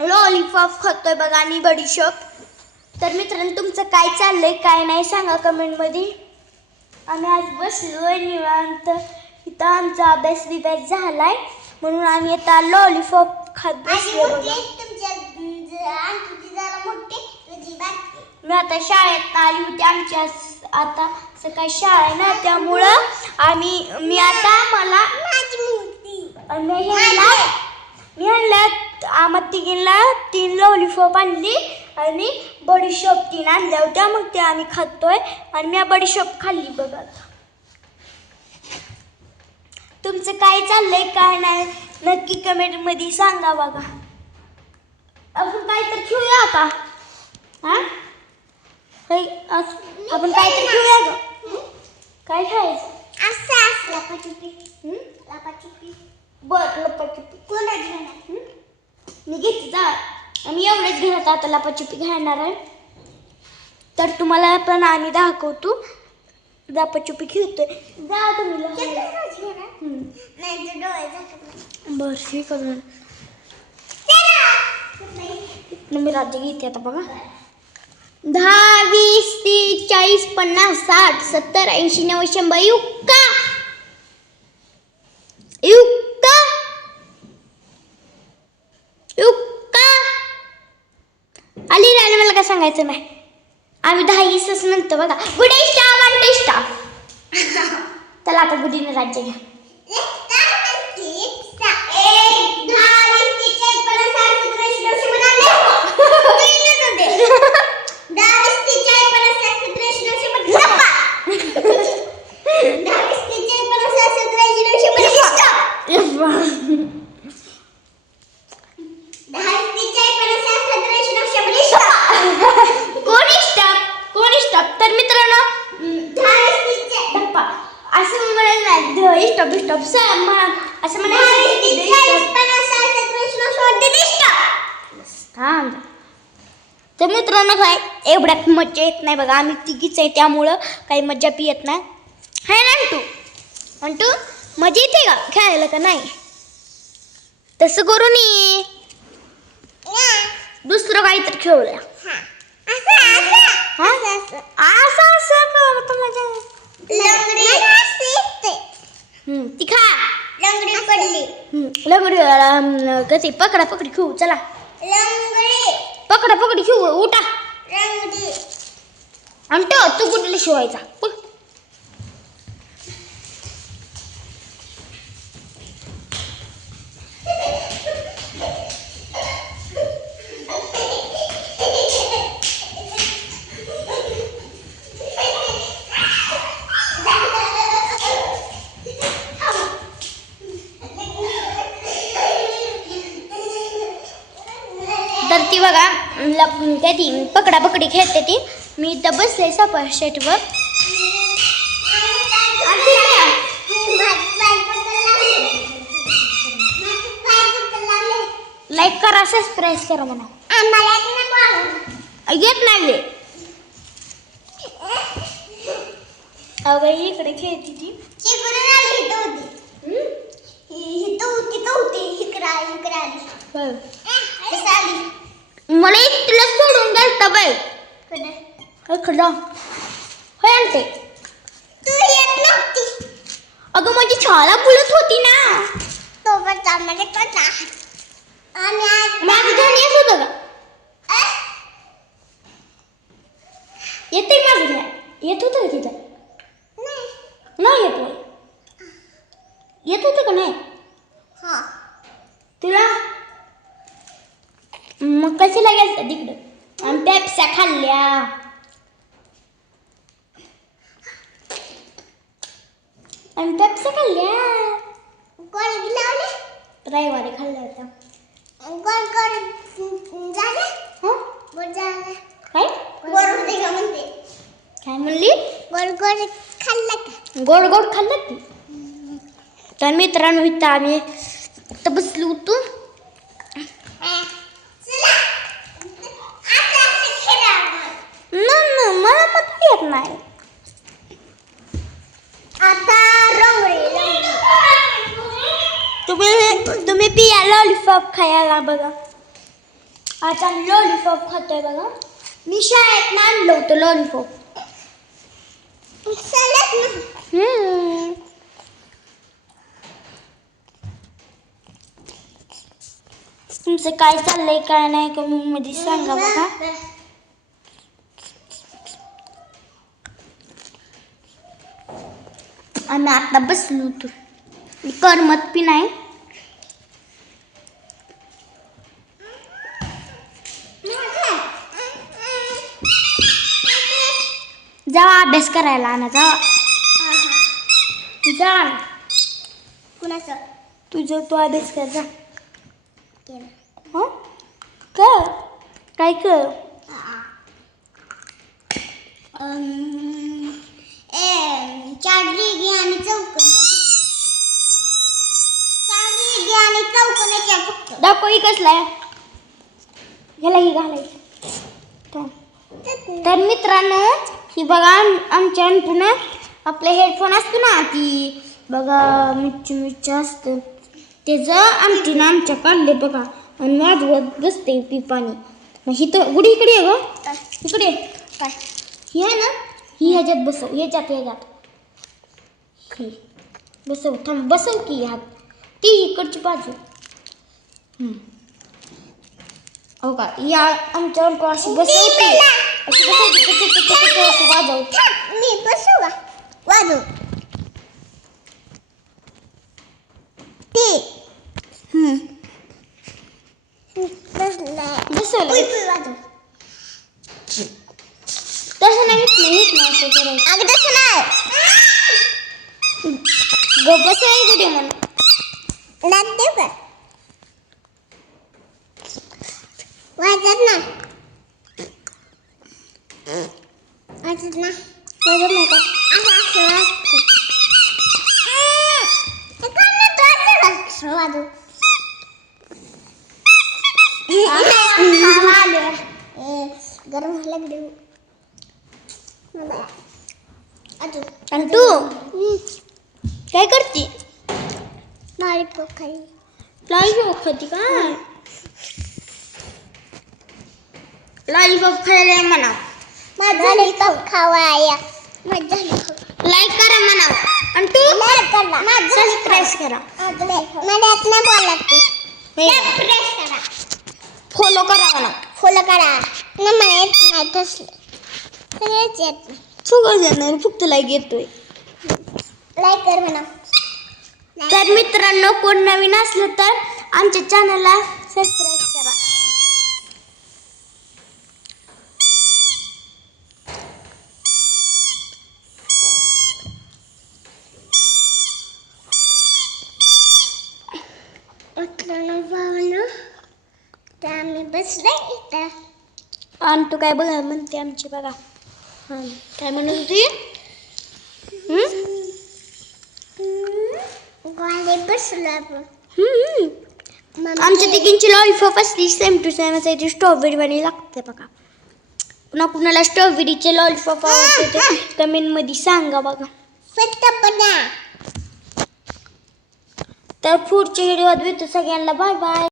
Lollipop खातोय बघा आणि बडीशोप. तर मित्रांनो तुमचं काय चाललंय काय नाही सांगा कमेंटमध्ये. आम्ही आज बसलोय निवांत. इथं आमचा अभ्यास झालाय म्हणून आम्ही आता लॉलीपॉप खात बसलो बघा. मी आता शाळेत आली होती. आमच्या आता सकाळी शाळा आहे ना त्यामुळं मी आता मला मी आम्हा तिघींना 3 लॉलीपॉप आणली आणि बडीशोप 3 आणल्या होत्या. मग ते आम्ही खातोय आणि मी बडीशोप खाल्ली बघा. तुमचं काय चाललंय काय नाही नक्की कमेंटमध्ये सांगा बघा. आपण काय तर खेळूया का? हा आपण काय तर खेळूया का? काय खेळायचं? लपाछुपी. बरं लपाछुपी कोणाच घेणार? मी घेते जा. आम्ही एवढंच घेणार आता लपाछुपी घेणार आहे. तर तुम्हाला पण आम्ही दाखवतो लपाछुपी खेळतोय. जा तुम्ही बरं ठीक आहे. मी राज्य घेते आता बघा. 10, 20, 30, 40, 50, 60, 70, 80, 90, 100. युक्का आली राहिली. मला काय सांगायचं नाही. आम्ही 10, 20 म्हणतो बघा. गुडेष्टा वांटेष्टा. चला आता गुडीने राज्य घ्या. तर मित्रांनो असं म्हणायला नाही असं तर मित्रांनो काय एवढ्यात मज्जा येत नाही बघा. आम्ही तिघीच आहे त्यामुळं काही मज्जा पी येत नाही. हाय ना अंटू मजा येते का खेळायला का नाही? तसं करू नये. दुसरं काहीतरी खेळूया. ती खा लंगडी कशी पकडा पकडी खेळू. चला पकडा पकडी खेळू. उठा अंटो तू कुठली शिवायचा. तर ती बघा काय ती पकडा पकडी खेळते ती. मी इथं बसले सोफा सेटवर. लाईक करा सबस्क्राईब करा म्हणा. येत नाही अगं इकडे खेळते ती. मला एकटीला सोडून गेलता बाई. आणते अगं माझी छाला बुलत होती ना. माझं ध्यान येत होतं का? येते माझं ध्यान येत होतं का तिथं? नाही येत होतं का नाही तुला? मग कशाला गेलता तिकडं? आणि पेप्स्या खाल्ल्या. रविवारी खाल्ल्या होत्या. काय म्हणली? गोड गोड खाल्लं की. तर मित्रांनो इथं आम्ही बसलो होतो. मला मत येत नाही. तुम्ही पिया लॉलीपॉप खायला बघा. आज आम्ही लॉलीपॉप खातोय बघा. मी शाळेत आणलं होतं लॉलीपॉप. तुमचं काय चाललंय काय नाही कमेंट मध्ये सांगा बघा. आम्ही आता बसलो होतो. करमत पी नाही. जावा अभ्यास करायला ना जावा. जा कुणाचं तुझं तू अभ्यास कर जा. हं कर काय कर. दाखव ही कसला आहे. ह्याला ही घालायचं. तर मित्रांनो ही बघा आमच्या अंटून आपले हेडफोन असतो ना ती बघा मिच्ची असतं त्याचं आमटीनं आमच्या काढले बघा आणि वाजवत बसते पिपाने. मग ही तर गुडी इकडे आहे ग इकडे काय ही आहे ना ही ह्याच्यात बसव ह्याच्यात ही बसव थांब बसव की ह्यात ती इकडची बाजू. हो का या आमच्या अंटू अशी बसवते अशी बसवते असं वाजवते. मी बसव वाजव बसवलं तसं नाही असं करायचं. अगं तसं नाही ग बसवाय कुठे म्हणून देऊ का वाजत नाही का गरम लागले. आणि तू काय करते. लॉलीपॉप खाती काय लॉलीपॉप खायला म्हणा. लॉलीपॉप खावाया लाईक करा म्हणा. आणि तू सबस्क्राईब करा. फॉलो करा म्हणा. फॉलो करा सगळं येणार फक्त लाईक येतोय. लाईक कर म्हणा. तर मित्रांनो कोण नवीन असलं तर आमच्या चॅनलला सबस्क्राईब करा. आम्ही बसले इथं आणि तू काय बघा म्हणते आमची बघा. काय म्हणत होती. आमच्या तिघींची लॉलीपॉप असली सेम टू सेम असायची स्ट्रॉबेरी वाणी लागते बघा. पुन्हा कुणाला स्ट्रॉबेरीचे लॉलीपॉप आवडते ते कमेंट मध्ये सांगा बघा. तर पुढच्या व्हिडिओत भेटू सगळ्यांना बाय बाय.